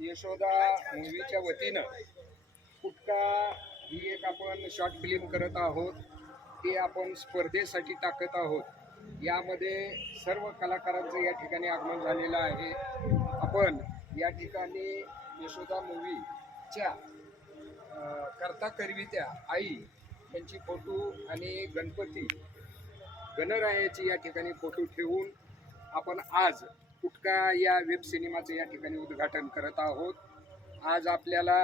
यशोदा मूवीच्या वतीनं कुटका ही एक आपण शॉर्ट फिल्म करत आहोत. ती आपण स्पर्धेसाठी टाकत आहोत. यामध्ये सर्व कलाकारांचं या ठिकाणी आगमन झालेलं आहे. आपण या ठिकाणी यशोदा मूवीच्या करता करवित्या आई यांची फोटो आणि गणपती गणरायाची या ठिकाणी फोटो ठेवून आपण आज कुटका या वेब सिनेमाचं या ठिकाणी उद्घाटन करत आहोत. आज आपल्याला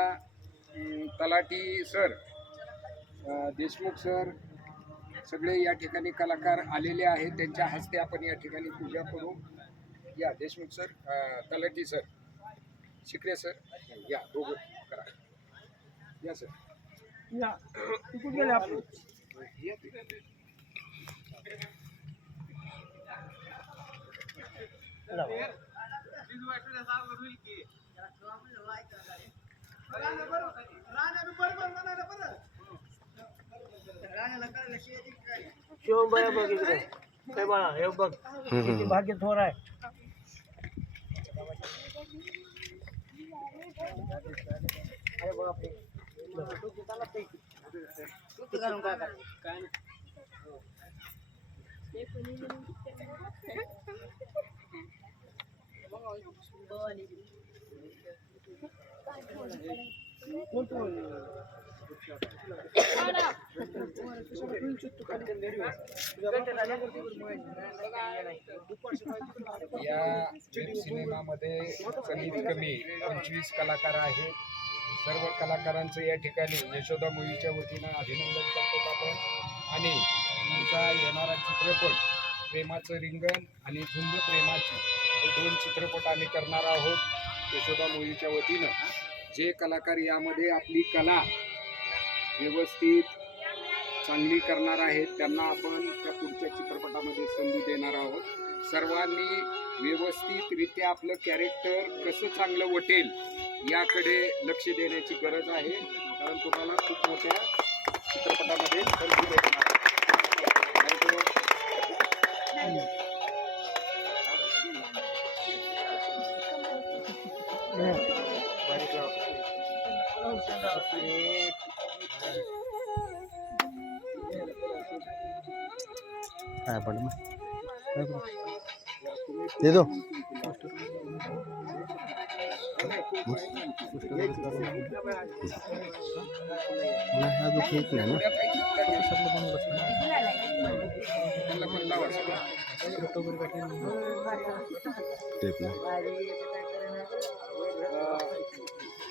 तलाठी सर, देशमुख सर सगळे या ठिकाणी कलाकार आलेले आहेत. त्यांच्या हस्ते आपण या ठिकाणी पूजा करू. या देशमुख सर, तलाठी सर, शिकरे सर, या दोघं करा. या सर या कुठे गेले आपण? शिवबाई बघ इकडे काय बाळा, हे बघ किती भाग्य थोर आहे. अरे बघ आपले काय या वेब सिनेमामध्ये कमीत कमी 25 कलाकार आहेत. सर्व कलाकारांचं या ठिकाणी यशोदा मूवीच्या वतीनं अभिनंदन करतो आपण. आणि तुमचा येणारा चित्रपट प्रेमाचं रिंगण आणि झुंज प्रेमाची हे 2 चित्रपट आम्ही करणार आहोत यशोदा मूवीच्या वतीनं. जे कलाकार यामध्ये आपली कला व्यवस्थित चांगली करणार आहेत त्यांना आपण त्या पुढच्या चित्रपटामध्ये संधी देणार आहोत. सर्वांनी व्यवस्थितरित्या आपलं कॅरेक्टर कसं चांगलं वाटेल याकडे लक्ष देण्याची गरज आहे. कारण तुम्हाला खूप मोठ्या चित्रपटामध्ये संधी भेटणार आहे. दे दो. ठीक नाही ना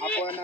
आपण